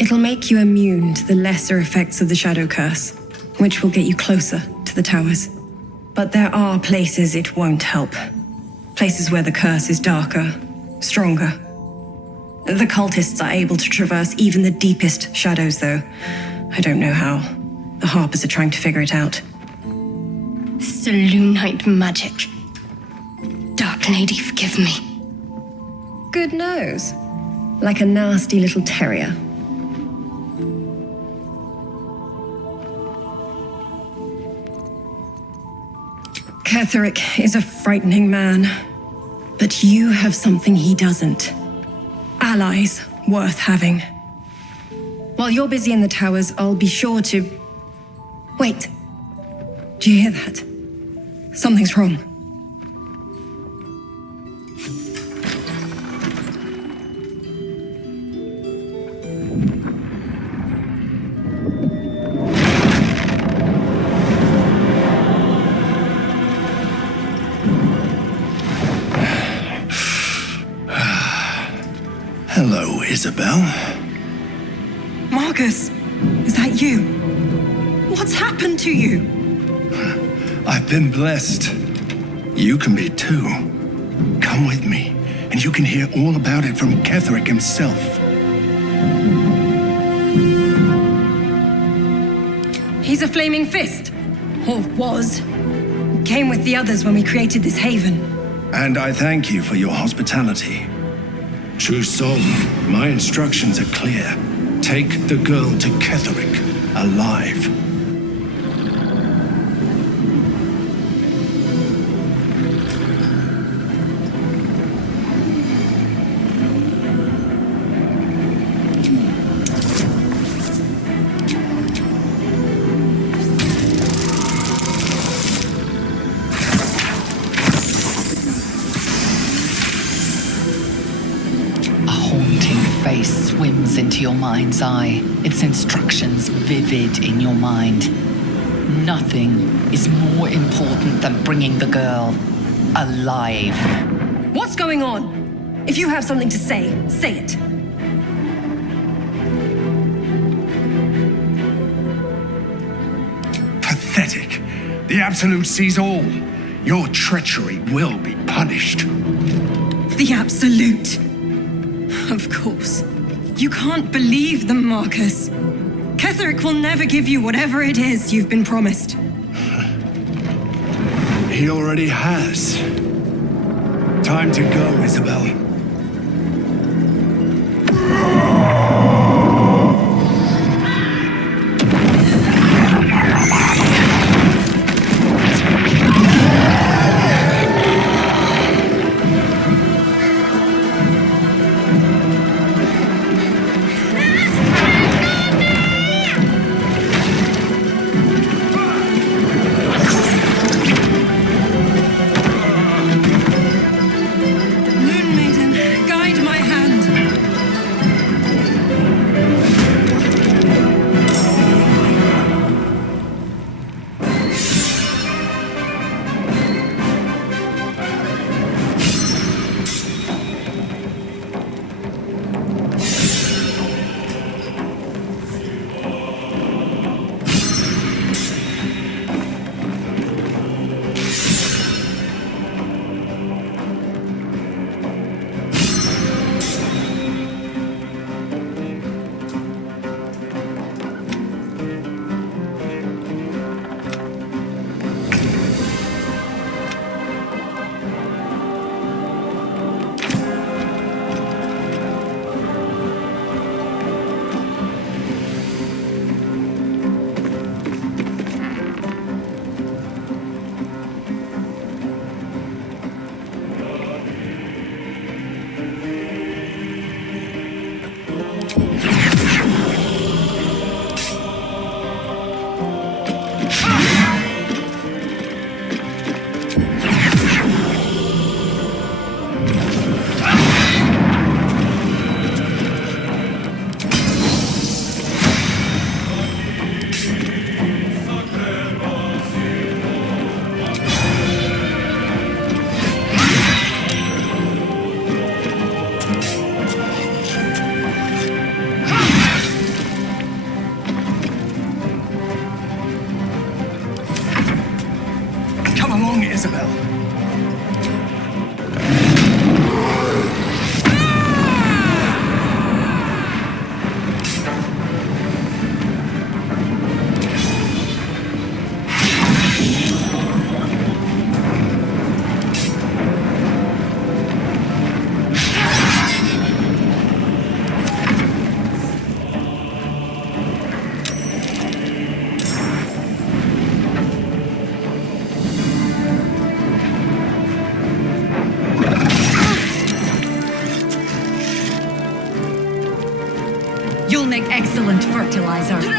It'll make you immune to the lesser effects of the Shadow Curse, which will get you closer to the towers. But there are places it won't help. Places where the curse is darker, stronger. The cultists are able to traverse even the deepest shadows, though. I don't know how. The Harpers are trying to figure it out. Selûnite magic. Dark Lady, forgive me. Good nose. Like a nasty little terrier. Ketheric is a frightening man, but you have something he doesn't. Allies worth having. While you're busy in the towers, I'll be sure to... Wait. Do you hear that? Something's wrong. Hello, Isabel. Marcus, is that you? What's happened to you? I've been blessed. You can be too. Come with me, and you can hear all about it from Ketheric himself. He's a flaming fist. Or was. Came with the others when we created this haven. And I thank you for your hospitality. True soul, my instructions are clear. Take the girl to Ketheric, alive. Swims into your mind's eye, its instructions vivid in your mind. Nothing is more important than bringing the girl alive. What's going on? If you have something to say, say it. Pathetic. The Absolute sees all. Your treachery will be punished. The Absolute. Of course. You can't believe them, Marcus. Ketheric will never give you whatever it is you've been promised. He already has. Time to go, Isabel. Isabel. You'll make excellent fertilizer.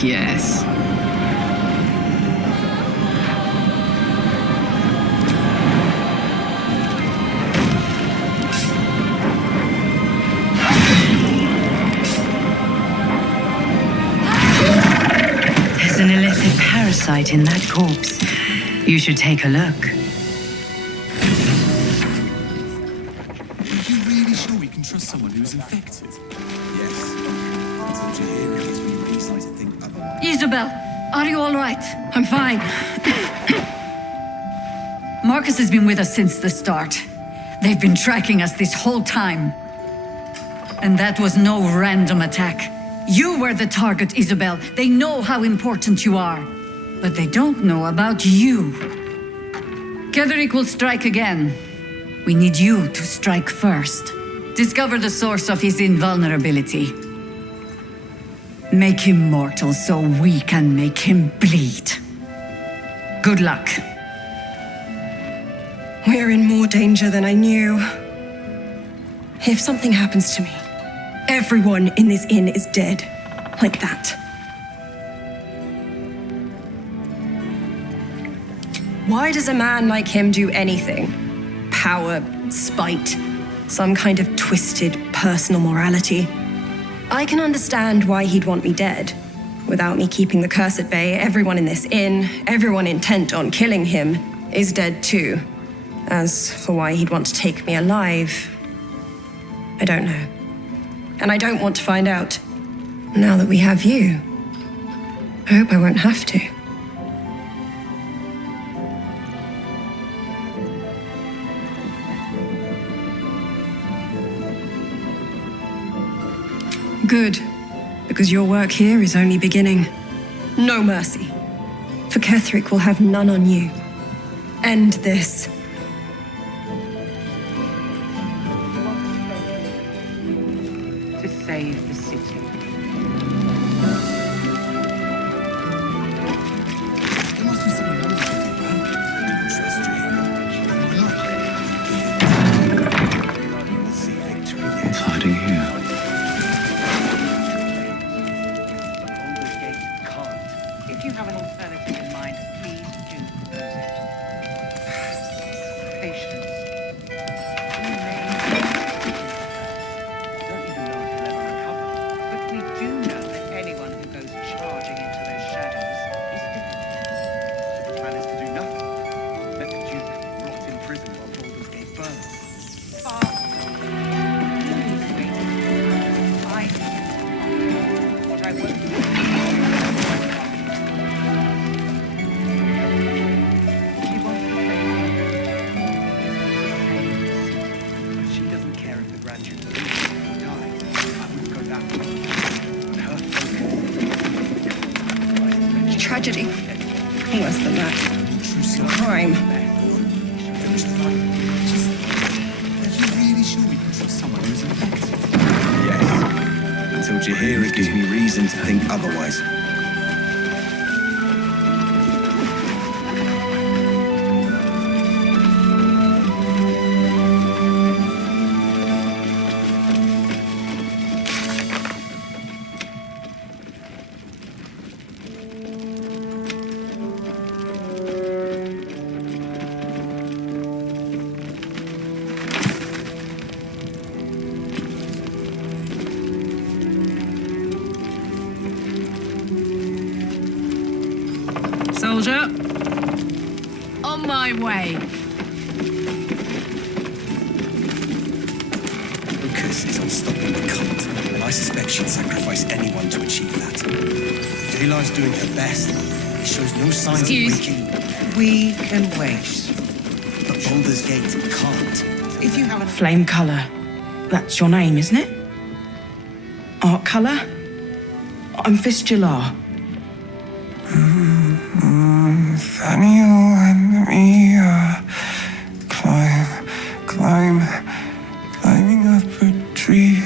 Fuck yes. There's an illicit parasite in that corpse. You should take a look. Are you really sure we can trust someone who's infected? Yes. Until Jaheira gives me reason to think otherwise. Isabel, are you all right? I'm fine. Marcus has been with us since the start. They've been tracking us this whole time. And that was no random attack. You were the target, Isabel. They know how important you are. But they don't know about you. Ketheric will strike again. We need you to strike first. Discover the source of his invulnerability. Make him mortal so we can make him bleed. Good luck. We're in more danger than I knew. If something happens to me, everyone in this inn is dead. Like that. Why does a man like him do anything? Power, spite, some kind of twisted personal morality. I can understand why he'd want me dead. Without me keeping the curse at bay, everyone in this inn, everyone intent on killing him, is dead too. As for why he'd want to take me alive, I don't know. And I don't want to find out. Now that we have you, I hope I won't have to. Good, because your work here is only beginning. No mercy, for Ketheric will have none on you. End this. To save the city. There must be something wrong with you, man. I didn't trust you. We'll see victory yet. It's hiding here. If you have an alternative in mind, please do propose it. Patience. Don't even know if you'll ever recover, but we do know that anyone who goes charging into those shadows is dead. So the plan is to do nothing. Let the Duke rot in prison while Baldur's Gate burns. What I won't do. Tragedy. Worse than that. Crime. Are you really sure we can trust someone who's infected? Yes. Until Jaheira gives me reason to think otherwise. Soldier, on my way. Focus is on stopping the cult, and I suspect she'd sacrifice anyone to achieve that. Daylar's doing her best. He shows no signs of breaking. We can wait. But Baldur's Gate can't. If you have a flame color, that's your name, isn't it? Art color? I'm Fistula. Nathaniel and me climbing up a tree.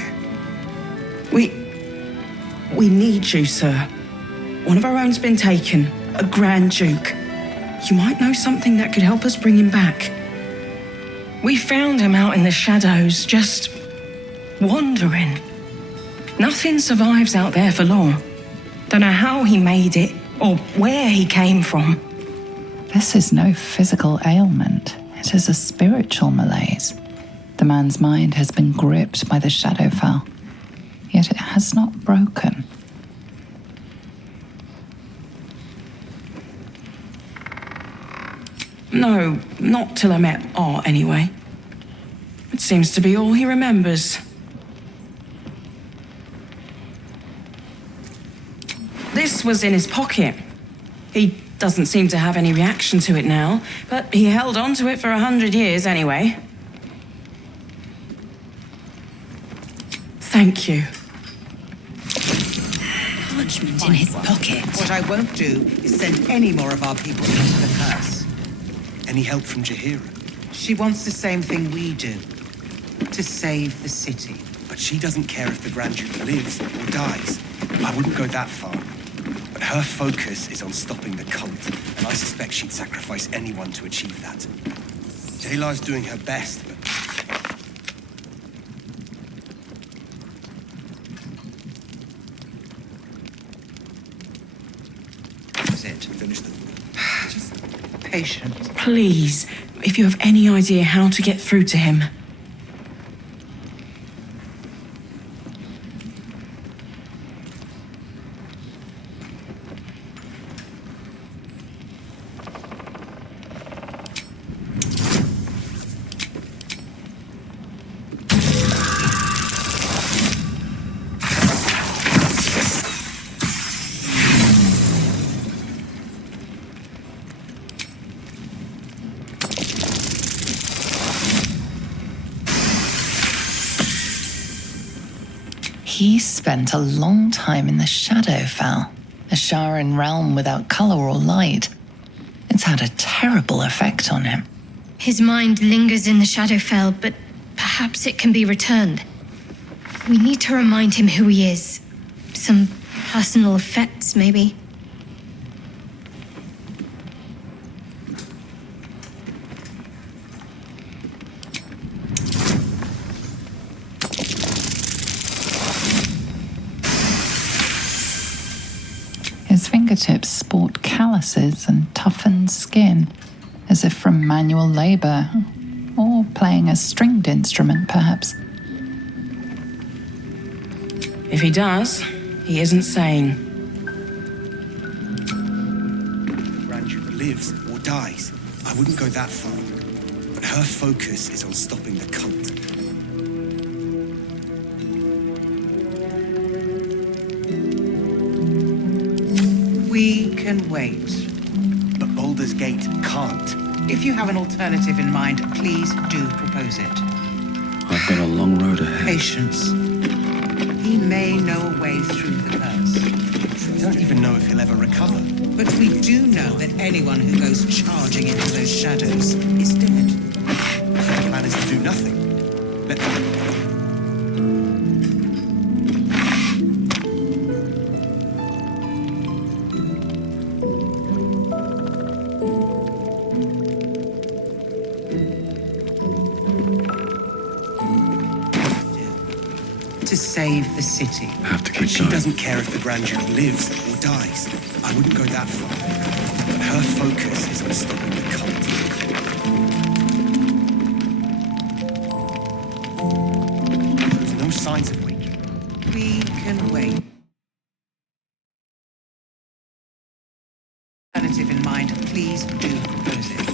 We need you, sir. One of our own's been taken, a Grand Duke. You might know something that could help us bring him back. We found him out in the shadows, just wandering. Nothing survives out there for long. Don't know how he made it, or where he came from. This is no physical ailment. It is a spiritual malaise. The man's mind has been gripped by the Shadowfell, yet it has not broken. No, not till I met Art, anyway. It seems to be all he remembers. This was in his pocket. He doesn't seem to have any reaction to it now, but he held on to it for 100 years anyway. Thank you. Parchment in his pocket. What I won't do is send any more of our people into the curse. Any help from Jaheira? She wants the same thing we do. To save the city. But she doesn't care if the Grand Duke lives or dies. I wouldn't go that far. But her focus is on stopping the cult, and I suspect she'd sacrifice anyone to achieve that. Daylar's doing her best, but... That's it. Finish the... Patience. Please, if you have any idea how to get through to him. He spent a long time in the Shadowfell, a Sharan realm without color or light. It's had a terrible effect on him. His mind lingers in the Shadowfell, but perhaps it can be returned. We need to remind him who he is. Some personal effects, maybe. His fingertips sport calluses and toughened skin, as if from manual labor, or playing a stringed instrument, perhaps. If he does, he isn't sane. Grand Duke lives or dies. I wouldn't go that far. But her focus is on stopping the cult. We can wait. But Baldur's Gate can't. If you have an alternative in mind, please do propose it. I've got a long road ahead. Patience. He may know a way through the curse. We don't even know if he'll ever recover. But we do know that anyone who goes charging into those shadows is dead. The plan is to do nothing. Let them... To save the city. Have to keep She going. doesn't care if the Grand Duke lives or dies. I wouldn't go that far. But her focus is on stopping the cult. There's no signs of wait. We can wait. Alternative in mind, please do propose it.